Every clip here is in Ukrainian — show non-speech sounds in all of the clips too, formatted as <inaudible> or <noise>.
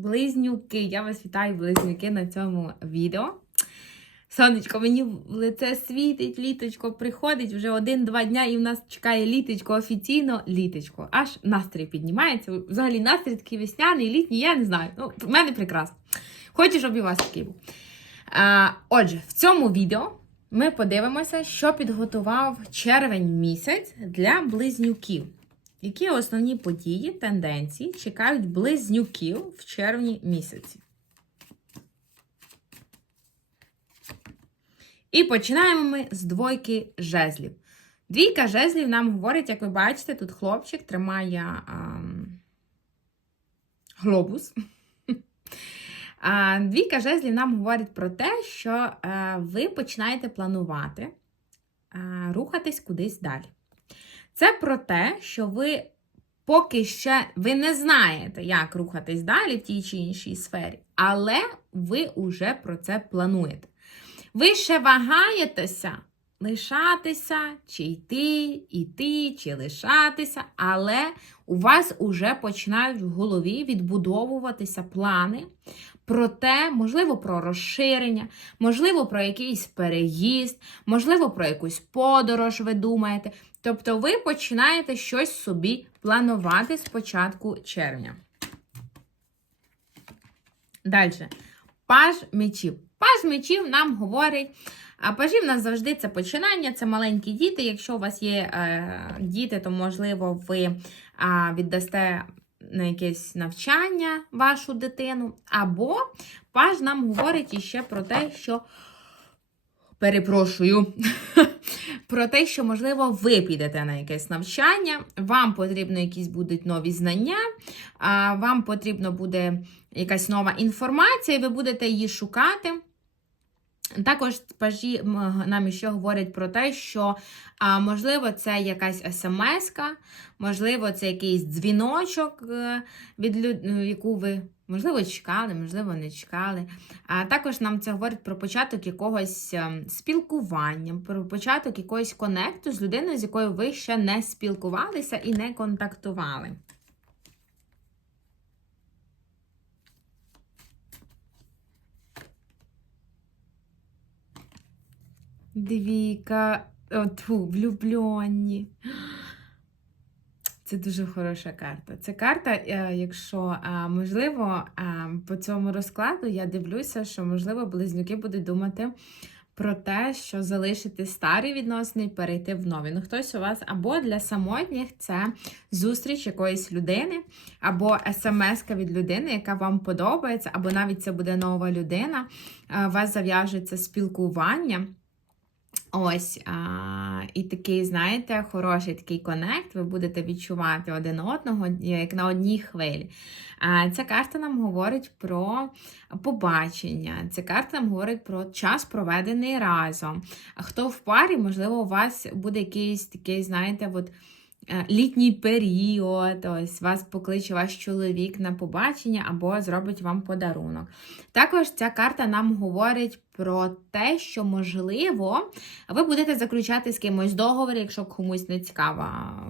близнюки. Я вас вітаю, близнюки, на цьому відео. Сонечко, мені в лице світить, літочко приходить вже один-два дня, і в нас чекає літочко офіційно літочко. Аж настрій піднімається. Взагалі настрій такий весняний, літній, я не знаю. Ну, в мене прекрасно. Хочу, щоб і у вас такий був. А, отже, в цьому відео ми подивимося, що підготував червень місяць для близнюків. Які основні події, тенденції чекають близнюків в червні місяці? І починаємо ми з двойки жезлів. Двійка жезлів нам говорить, як ви бачите, тут хлопчик тримає ам, глобус. <laughs> А, Двійка жезлів нам говорить про те, що е, ви починаєте планувати е, рухатись кудись далі. Це про те, що ви поки ще ви не знаєте, як рухатись далі в тій чи іншій сфері, але ви вже про це плануєте. Ви ще вагаєтеся лишатися, чи йти, іти, чи лишатися, але у вас уже починають в голові відбудовуватися плани про те, можливо, про розширення, можливо, про якийсь переїзд, можливо, про якусь подорож ви думаєте. Тобто ви починаєте щось собі планувати з початку червня. Далі. Паж мечів. Паж мечів нам говорить. А пажі в нас завжди це починання, це маленькі діти. Якщо у вас є е, діти, то можливо ви е, віддасте на якесь навчання вашу дитину. Або паж нам говорить іще про те, що. Перепрошую, <laughs> про те, що, можливо, ви підете на якесь навчання, вам потрібно якісь будуть нові знання, вам потрібно буде якась нова інформація, і ви будете її шукати. Також пажі нам ще говорять про те, що а, можливо це якась смс-ка, можливо, це якийсь дзвіночок, е, від лю- яку ви, можливо, чекали, можливо, не чекали. А також нам це говорить про початок якогось ем, спілкування, про початок якогось конекту з людиною, з якою ви ще не спілкувалися і не контактували. Двійка, о, влюблені. Це дуже хороша карта. Це карта, е, якщо е, можливо, е, по цьому розкладу я дивлюся, що можливо близнюки будуть думати про те, що залишити старі відносини і перейти в нові. Ну, хтось у вас або для самотніх це зустріч якоїсь людини, або смс-ка від людини, яка вам подобається, або навіть це буде нова людина. У вас зав'яжеться спілкування. Ось, а, і такий, знаєте, хороший такий конект, ви будете відчувати один одного, як на одній хвилі. А, ця карта нам говорить про побачення, ця карта нам говорить про час, проведений разом. А хто в парі, можливо, у вас буде якийсь такий, знаєте, от. Е, Літній період, ось вас покличе ваш чоловік на побачення або зробить вам подарунок. Також ця карта нам говорить про те, що, можливо, ви будете заключати з кимось договір, якщо комусь не цікаве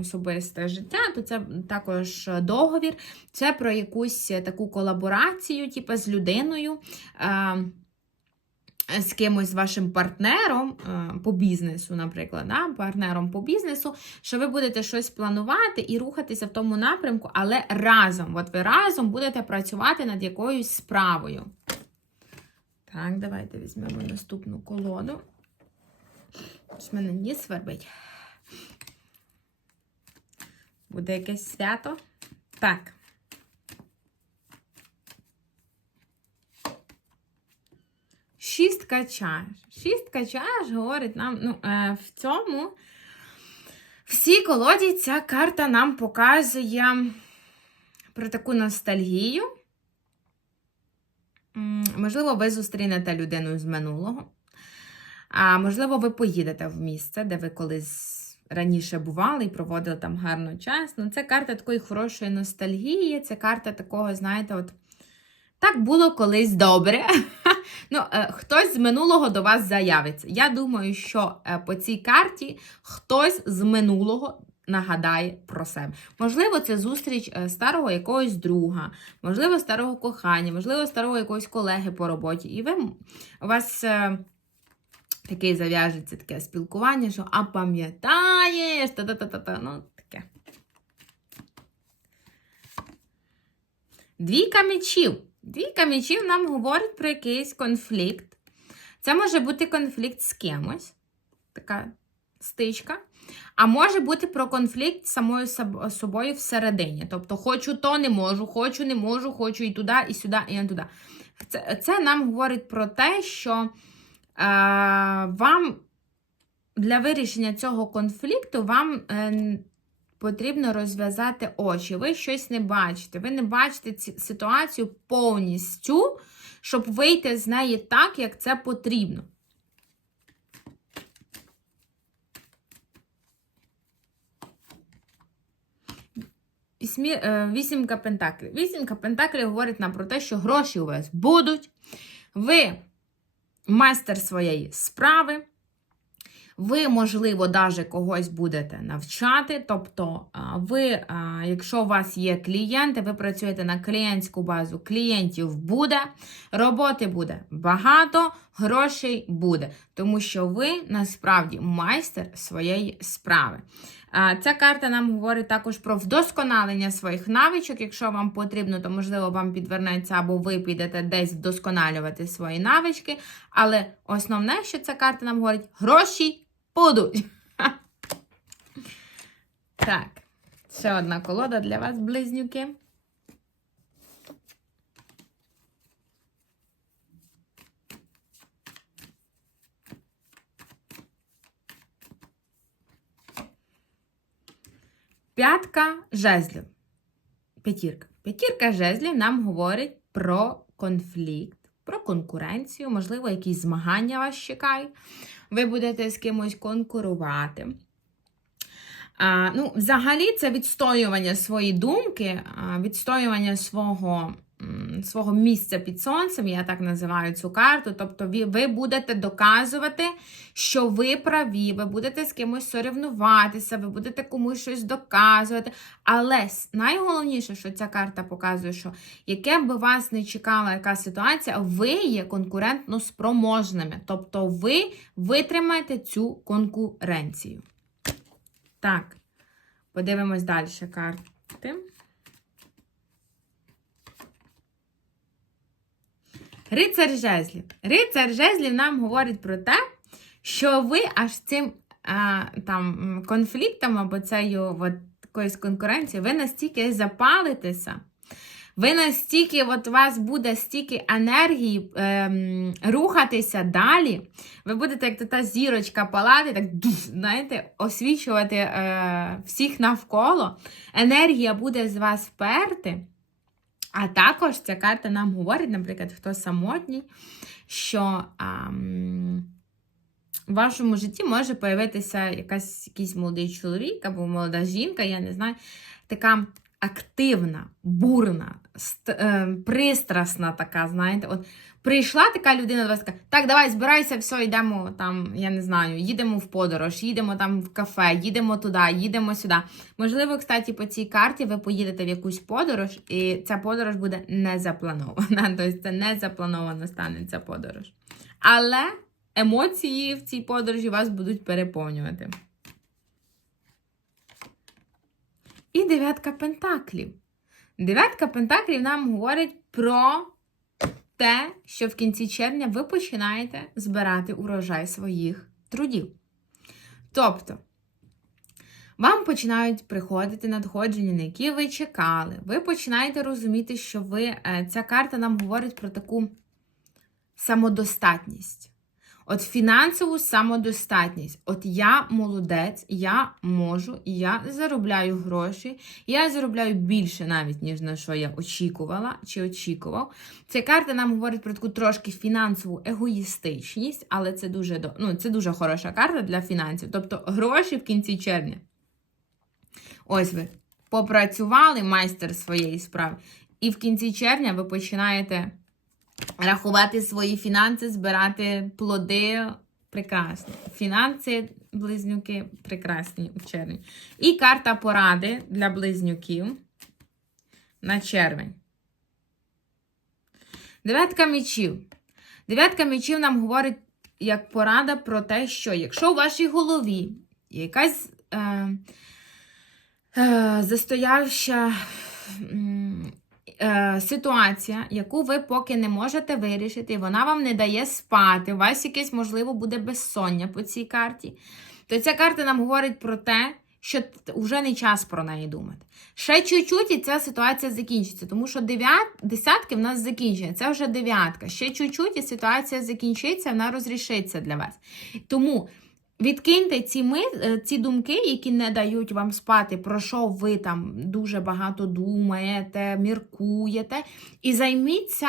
особисте життя, то це також договір. Це про якусь таку колаборацію, типу, з людиною. З кимось вашим партнером е, по бізнесу, наприклад, да? партнером по бізнесу, що ви будете щось планувати і рухатися в тому напрямку, але разом. От ви разом будете працювати над якоюсь справою. Так, давайте візьмемо наступну колоду. Щось мене ніс свербить. Буде якесь свято. Так. Шістка чаш. Шістка чаш говорить нам, ну, е, в цьому всій колоді ця карта нам показує про таку ностальгію. Можливо, ви зустрінете людину з минулого. А можливо, ви поїдете в місце, де ви колись раніше бували і проводили там гарно час. Ну, це карта такої хорошої ностальгії, це карта такого, знаєте, от так було колись добре. <laughs> Ну, е, хтось з минулого до вас заявиться. Я думаю, що е, по цій карті хтось з минулого нагадає про себе. Можливо, це зустріч е, старого якогось друга, можливо, старого кохання, можливо, старого якогось колеги по роботі. І ви, у вас е, таке зав'яжеться таке спілкування, що а пам'ятаєш, та-та-та-та, ну таке. Двійка мечів. Двійка мечів нам говорить про якийсь конфлікт. Це може бути конфлікт з кимось, така стичка. А може бути про конфлікт з самою собою всередині. Тобто, хочу то не можу, хочу, не можу, хочу і туди, і сюди, і не туди. Це, це нам говорить про те, що е, вам для вирішення цього конфлікту вам е, потрібно розв'язати очі. Ви щось не бачите. Ви не бачите ці, ситуацію повністю, щоб вийти з неї так, як це потрібно. Е, вісімка пентаклів. Вісімка пентаклів говорить нам про те, що гроші у вас будуть. Ви майстер своєї справи. Ви, можливо, навіть когось будете навчати. Тобто, ви, якщо у вас є клієнти, ви працюєте на клієнтську базу, клієнтів буде, роботи буде багато, грошей буде, тому що ви насправді майстер своєї справи. Ця карта нам говорить також про вдосконалення своїх навичок. Якщо вам потрібно, то можливо вам підвернеться або ви підете десь вдосконалювати свої навички. Але основне, що ця карта нам говорить, гроші будуть. <laughs> Так, ще одна колода для вас, близнюки. П'ятка жезлів. П'ятірка. П'ятірка жезлів нам говорить про конфлікт, про конкуренцію, можливо, якісь змагання вас чекають. Ви будете з кимось конкурувати. А, ну, Взагалі, це відстоювання своєї думки, відстоювання свого, свого місця під сонцем, я так називаю цю карту. Тобто, ви, ви будете доказувати, що ви праві, ви будете з кимось соревнуватися, ви будете комусь щось доказувати. Але найголовніше, що ця карта показує, що яке б вас не чекала яка ситуація, ви є конкурентно спроможними. Тобто ви витримаєте цю конкуренцію. Так, подивимось далі карти. Рицар жезлів. Рицар жезлів нам говорить про те, що ви аж цим а, там, конфліктом або цією от, якоюсь конкуренцією, ви настільки запалитеся, ви настільки, от вас буде стільки енергії ем, рухатися далі, ви будете, як та зірочка палати, так знаєте, освічувати е, всіх навколо. Енергія буде з вас вперти. А також ця карта нам говорить, наприклад, хто самотній, що ам, в вашому житті може появитися якась, якийсь молодий чоловік або молода жінка, я не знаю, така активна, бурна, е, пристрасна така, знаєте, от прийшла така людина до вас така, так, давай, збирайся, все, йдемо там, я не знаю, їдемо в подорож, їдемо там в кафе, їдемо туди, їдемо сюди. Можливо, кстати, по цій карті ви поїдете в якусь подорож, і ця подорож буде не запланована. <laughs> Тобто це не заплановано стане ця подорож. Але емоції в цій подорожі вас будуть переповнювати. І дев'ятка пентаклів. Дев'ятка пентаклів нам говорить про те, що в кінці червня ви починаєте збирати урожай своїх трудів. Тобто, вам починають приходити надходження, на які ви чекали. Ви починаєте розуміти, що ви, е, ця карта нам говорить про таку самодостатність. От фінансову самодостатність. От я молодець, я можу, я заробляю гроші, я заробляю більше навіть, ніж на що я очікувала чи очікував. Ця карта нам говорить про таку трошки фінансову егоїстичність, але це дуже, ну, це дуже хороша карта для фінансів. Тобто гроші в кінці червня. Ось ви попрацювали майстер своєї справи, і в кінці червня ви починаєте рахувати свої фінанси, збирати плоди прекрасно. Фінанси, близнюки прекрасні в червні. І карта поради для близнюків на червень. Дев'ятка мечів. Дев'ятка мечів нам говорить як порада про те, що якщо у вашій голові якась е, е, застоявша ситуація, яку ви поки не можете вирішити, вона вам не дає спати, у вас якесь, можливо, буде безсоння по цій карті, то ця карта нам говорить про те, що вже не час про неї думати. Ще чуть-чуть і ця ситуація закінчиться, тому що дев'ят, десятки в нас закінчення, це вже дев'ятка. Ще чуть-чуть і ситуація закінчиться, вона розрішиться для вас. Тому відкиньте ці, ми, е, ці думки, які не дають вам спати, про що ви там дуже багато думаєте, міркуєте, і займіться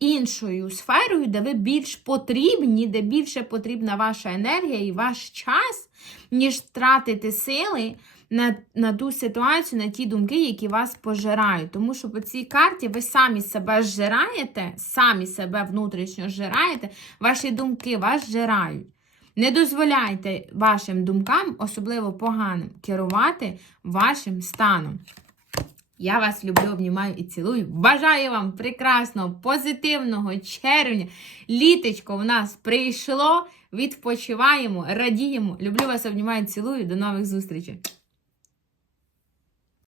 іншою сферою, де ви більш потрібні, де більше потрібна ваша енергія і ваш час, ніж тратити сили на, на ту ситуацію, на ті думки, які вас пожирають. Тому що по цій карті ви самі себе зжираєте, самі себе внутрішньо зжираєте, ваші думки вас зжирають. Не дозволяйте вашим думкам, особливо поганим, керувати вашим станом. Я вас люблю, обнімаю і цілую. Бажаю вам прекрасного, позитивного червня. Літочко в нас прийшло. Відпочиваємо, радіємо. Люблю вас, обнімаю, цілую. До нових зустрічей.